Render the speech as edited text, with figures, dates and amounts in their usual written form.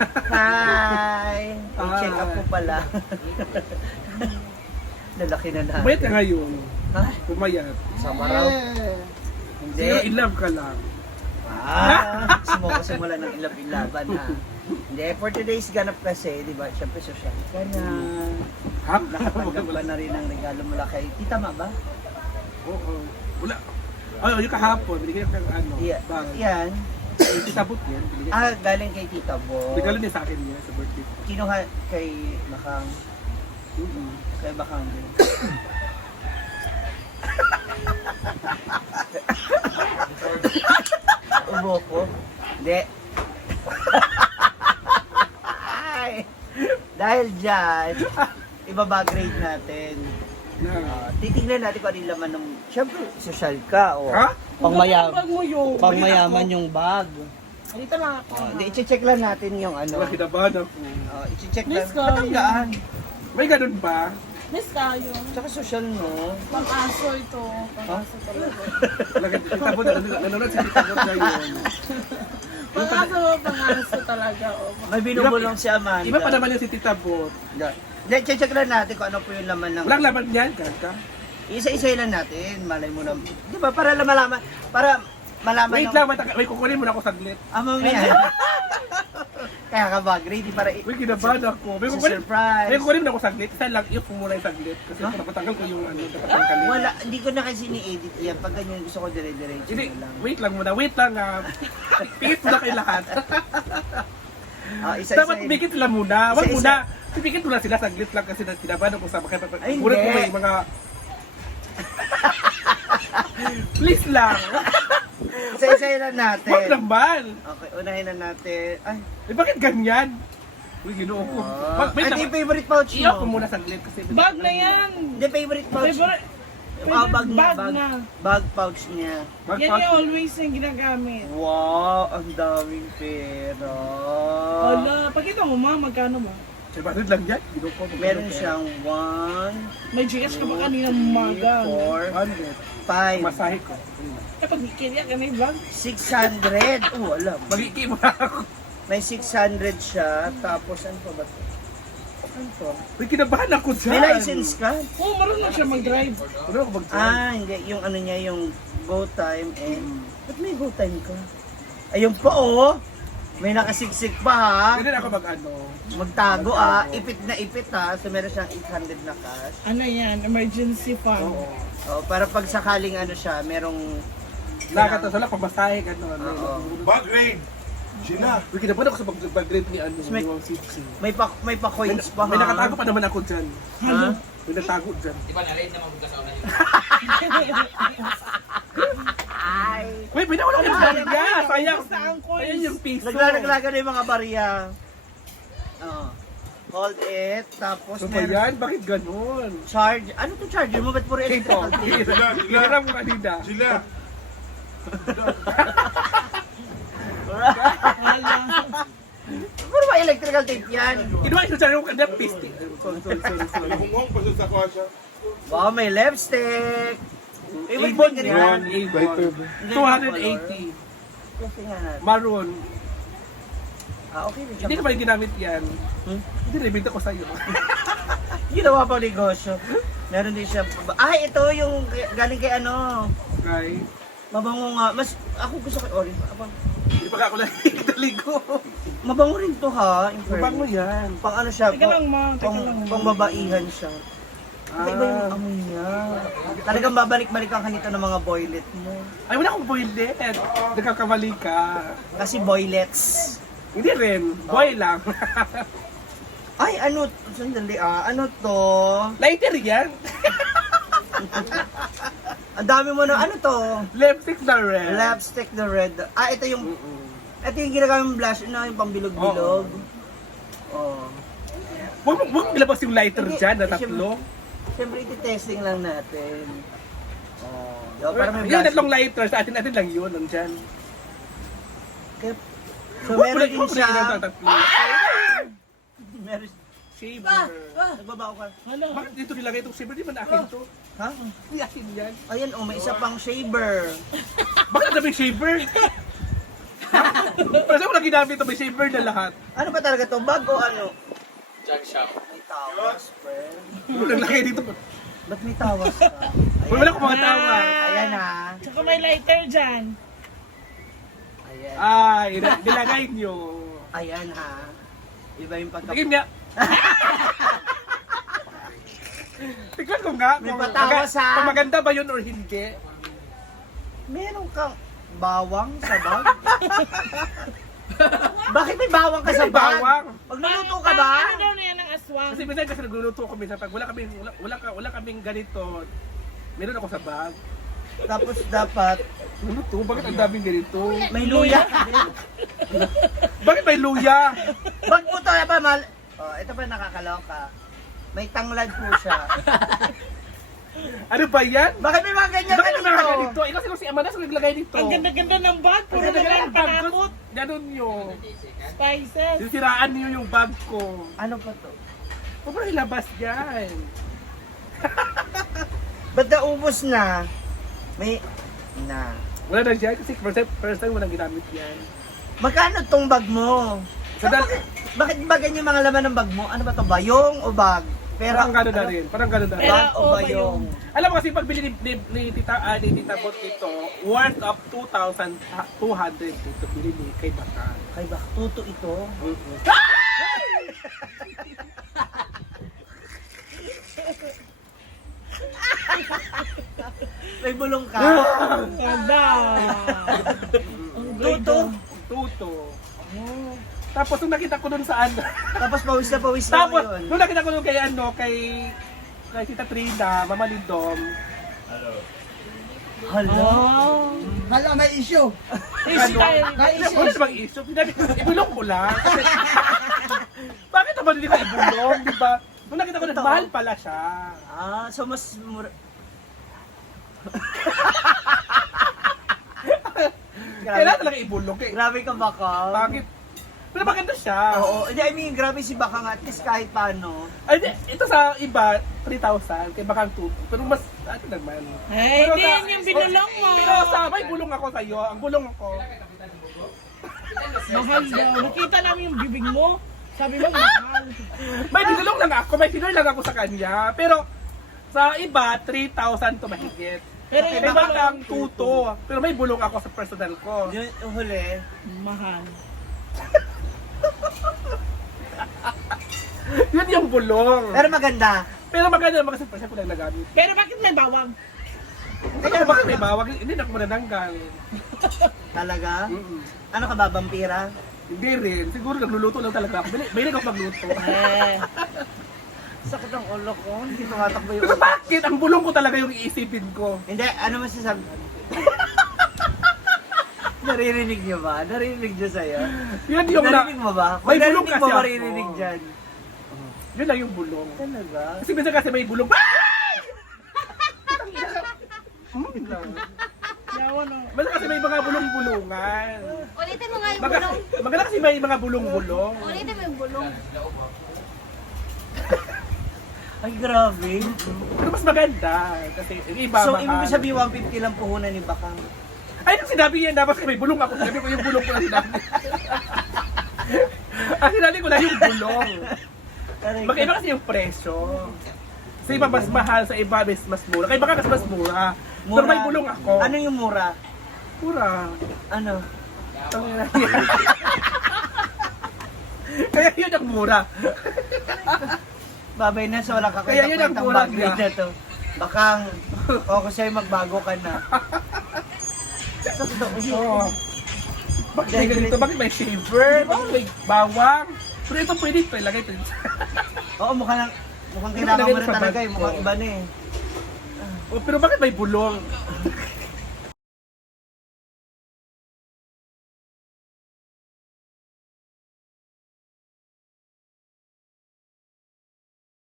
Hi! I-check up po pala. Lalaki na natin. Pumayat ka ngayon. Ha? Pumayat. Sama raw. Hindi. Sino in love ka lang. Simula ng ilab-ilaban ha. Hindi, for today's ganap kasi, di ba? Siyempre social ka na. Ha? Nakatanggap ka na rin ng regalo mula kay Tita Ma ba? Oo. Wala. Oh, yung kahapon, binigyan ka ng ano, bag. Yan. Itabot yan. Binigyan. Galing kay Tita Bo. Regalo niya sa akin niya sa birthday. Kinuha kay Bakang. Kay Bakang din. Ubo ko. Hindi. Dahil dyan, ibaba grade natin. Titignan natin kung ano yung laman ng... Siyempre, social ka. O, Ha? pangmayaman yung bag. Dito lang ako. Hindi, i-check lang natin yung ano. Wala kinabahan ako. I-check lang. Miss ko. Patanggaan. May ganun ba? Miss tayo. Tsaka social mo. Pang-aso ito. Pang-aso talaga. Wala kitabot. Nanonood sa kitabot na yun. Pang-aso talaga. Oh. May binubulong si Amanda. Iba pa naman yung si Tita Bot. Hindi, check lang natin kung ano po yung laman ng... Walang laman yan, kaka. Isa-isa lang natin. Malay mo na. Di ba? Para malaman. Para malaman Wait lang, may kukunin mo na ako saglit. Mamaya. Kaya ka ba, grade? Para May kinabahan ako. May surprise. kukunin mo na ako saglit. Isa lang, i-off mo muna yung saglit. Kasi napatanggal ko yung ano, napatanggal. Wala, hindi ko na kasi ni-edit yan. Pag ganyan gusto ko dire-diretso Hindi, na lang. wait lang muna. Wait lang. Pikit mo na kayo lahat. Isa-isa Dapat yun. pikit lang muna. Wag Isa-isa. muna. Pipikit mo na sila saglit lang kasi kinabahan ako sa mga... Ay, hindi. Ulit mo may mga... Please lang. Isa-isa lang natin. Wag naman. Okay, unahin na natin. Ay, Eh, bakit ganyan? Uy, ginoo ko. Wait ano lang. yung favorite pouch I-off ko mo? muna saglit kasi... Bag na yan. Hindi, favorite pouch. Favorite. Bag niya, Bag bag. na. Bag pouch niya. Yan yung always yung ginagamit. Wow, ang daming pera. Wala. Pakita mo ma, magkano ba? Eh, bakit lang yan? Ginoo ko. Meron siyang 1, May GS ka ba kanina umaga? 4, 5, Masahe ko. Eh, pag kiniyak ka na yung bag. 600. Oh, alam. Mag-iiki mo na ako. May 600 siya. Tapos, ano pa ba ito? Ano to? Uy, kinabahan ako dyan. May license ka? Oo, marunong siya mag-drive. Ano ako mag-drive? Hindi. Yung ano niya, yung go time and... Ba't may go time ka? Ayun pa, oh! May nakasiksik pa, ha? Hindi na ako mag-ano. Magtago, ipit na ipit, ha? So, meron siyang 800 na cash. Ano yan? Emergency fund. Oo. Oh, para pag sakaling ano siya, merong... Lagat na sila, pamasahe ka. Oo. Bag raid! Sina? Uy, kinabahan ako sa pag-grade ni ano, May- yung Sipsi. May pa coins pa, ha? May nakatago pa naman ako dyan. Ha? May natago dyan. Ay! Uy, pinawala ko yung barya! Sayang! Basta ang coins. Sayang yung piso. Naglalaglaga na yung mga bariya. Oo. Hold it, tapos Ano ba yan? Bakit ganun? charge. Ano to charger mo? Ba't puro electrical tape? Hiram mo kanina. Sila! Puro ba electrical tape yan? Kinuha yung sarili ko kanina, pistik. Sorry. Nahungong pa sa kwasya. Wow, may lipstick! Favorite Avon mo yan. yan? Avon. 280. Kasi nga natin. Maroon. Okay rin siya. Hindi naman yung ginamit yan. Hmm? Hindi, nabinta ko sa'yo. Ginawa pa negosyo. Meron din siya. Ito yung galing kay ano. Okay. Mabango nga. Mas, ako gusto kay Ori. Hindi pa ako naligo. Mabango rin to ha. in Mabang mo fairness. yan. Pang ano siya. Teka lang ma, teka Pang, lang ma. pang babaihan siya. Iba yung amoy niya. Talagang babalik-balikan ka nito ng mga boylet mo. Ay, wala akong boylet. Nagkakamali ka. Kasi boylets. Hindi rin. Boy lang. Ay, ano, sandali ano to? Lighter yan. Ang dami mo na, ano to? Lipstick na red. Lipstick na red. Ito yung, ito yung ginagamit blush, yung pambilog-bilog. Oh. Huwag ilabas yung lighter Hindi, dyan na tatlo. Siyempre, iti-testing lang natin. Oh. Yo, para may Yung blush. tatlong lighter, sa atin lang yun, nandyan. So, meron din siya. Tatlo. Meron, Shaver. nagbabao ka. Bakit dito nilagay itong shaver? Di ba na akin to? Ha? Hindi akin yan. Ayan, may isa pang shaver. Bakit na may shaver? Pero saan ko na ginamit ito? May shaver na lahat. Ano ba talaga to? Bag o ano? Jug shop. May tawas, friend. Ano naglagay dito? Ba't may tawas ka? Uy, wala ko mga tawa. Ayan ha. Tsaka may lighter dyan. Ayan. Ay, nilagay nyo. Ayan ha. Iba yung pagka... Tingin nga. Tignan ko nga. May kung patawas, ha? kung maganda ba yun or hindi. Meron kang bawang sa bag? Bakit may bawang ka sa May bag? bawang. Magluluto ka ba? Ano daw na yan ng aswang? Kasi minsan kasi nagluluto ko minsan pag wala kaming ganito. Meron ako sa bag. Tapos dapat Luluto, bakit ang daming ganito? may luya. Bakit may luya? Bag po to, pa mal. Oh, ito pa nakakaloka. May tanglad po siya. Ano ba yan? Bakit may mga ganyan Bakit ka may mga dito? ganito? Ikaw siguro si Amanas ang naglagay dito. Ang ganda-ganda ng bag. Puro Ang na ganda lang ng bag ko. panakot. Ganun yun. Spices. Sisiraan niyo yung bag ko. Ano pa to? Huwag mo ilabas yan. Ba't naubos na? May... Na. Wala na dyan kasi first time walang ginamit yan. Magkano tong bag mo? So, Bakit ba ganyan mga laman ng bag mo? Ano ba to? Bayong o bag? parang gano'n na rin. Parang gano'n na rin. Pero, Bag o oh, bayong? Alam mo kasi pagbili ni Tita Bot ito, worth of 2,200 ito bili ni kay Baka. Kay bak, tuto ito. May bulong ka? Ganda. Tuto? Tuto. Tapos nung nakita ko dun sa ano, Tapos pawis na tapos yun. nung nakita ko dun kay kay Tita Trina, Mama Lindom, Hala. Oh. Hala, may issue. wala namang issue. Ibulong ko lang. Kasi, bakit naman hindi ko ibulong, di ba? Nung nakita ko na, Totoo. mahal pala siya. Ah, so mas mura... Kailangan talaga ibulong. Grabe ka baka. Bakit? Pero maganda siya. Oo, hindi, I mean, grabe si Baka nga, at least kahit paano. Ay, di, ito sa iba, 3,000, kay Bakang 2. Pero mas, ano naman. Ay, Pero hindi sa- yan yung binulong mo. Pero sa, may bulong ako sa'yo. Ang bulong ako, Mahal daw. Nakita namin yung bibig mo. Sabi mo, mahal. may binulong lang ako, may pinor lang ako sa kanya. Pero, sa iba, 3,000 to mahigit. Pero Kay yung Bakang 2 to. Pero may bulong ako sa personal ko. Yung huli, mahal. Yun yung bulong. pero maganda. Pero maganda naman kasi presyo ko lang nagamit. Pero bakit may bawang? Ano bakit may bawag? Hindi na ako manananggal. Talaga? Mm-mm. Ano ka ba, vampira? Hindi rin. Siguro nagluluto lang talaga ako. Mahilig ako magluto. Eh. Sakit ang ulo ko. Hindi tumatakbo yung Pero ulo. bakit? Ang bulong ko talaga yung iisipin ko. Hindi, ano masasabi? Naririnig niyo ba? Naririnig niyo sa'yo? Yun yung na... Narinig mo ba? May Kung bulong narinig kasi mo, ako. maririnig dyan. Yun lang yung bulong. Talaga? Kasi minsan kasi may bulong. Yawa no. Minsan kasi may mga bulong-bulungan. Ulitin mo nga yung Maganda, bulong. maganda kasi may mga bulong-bulong. Ulitin mo yung bulong. Ay, grabe. Pero mas maganda. Kasi yung iba, So, mahal. ibig sabihin 150 lang puhunan ni Bakang. Ay, nung sinabi niya, dapat kasi may bulong ako. Sinabi ko yung bulong ko na sinabi. Ang sinabi ko na yung bulong. Magkaiba kasi yung presyo. Sa iba mas mahal, sa iba mas mura. Kaya baka kasi mas mura. Pero may bulong ako. Ano yung mura? Mura. Ano? Tangina yan. Kaya yun ang mura. Babay na, so wala ka Kaya yun ang kwenta-kwentang mura backgrade niya. na to. Bakang, o sa'yo magbago ka na. Oo. Bakit may ganito? Bakit may shaver? Bakit may bawang? Pero ito pwede ito ilagay ito. Oo, mukhang kailangan mo na Sa talaga bag eh. Mukhang ko. iba na eh. Oh, pero bakit may bulong?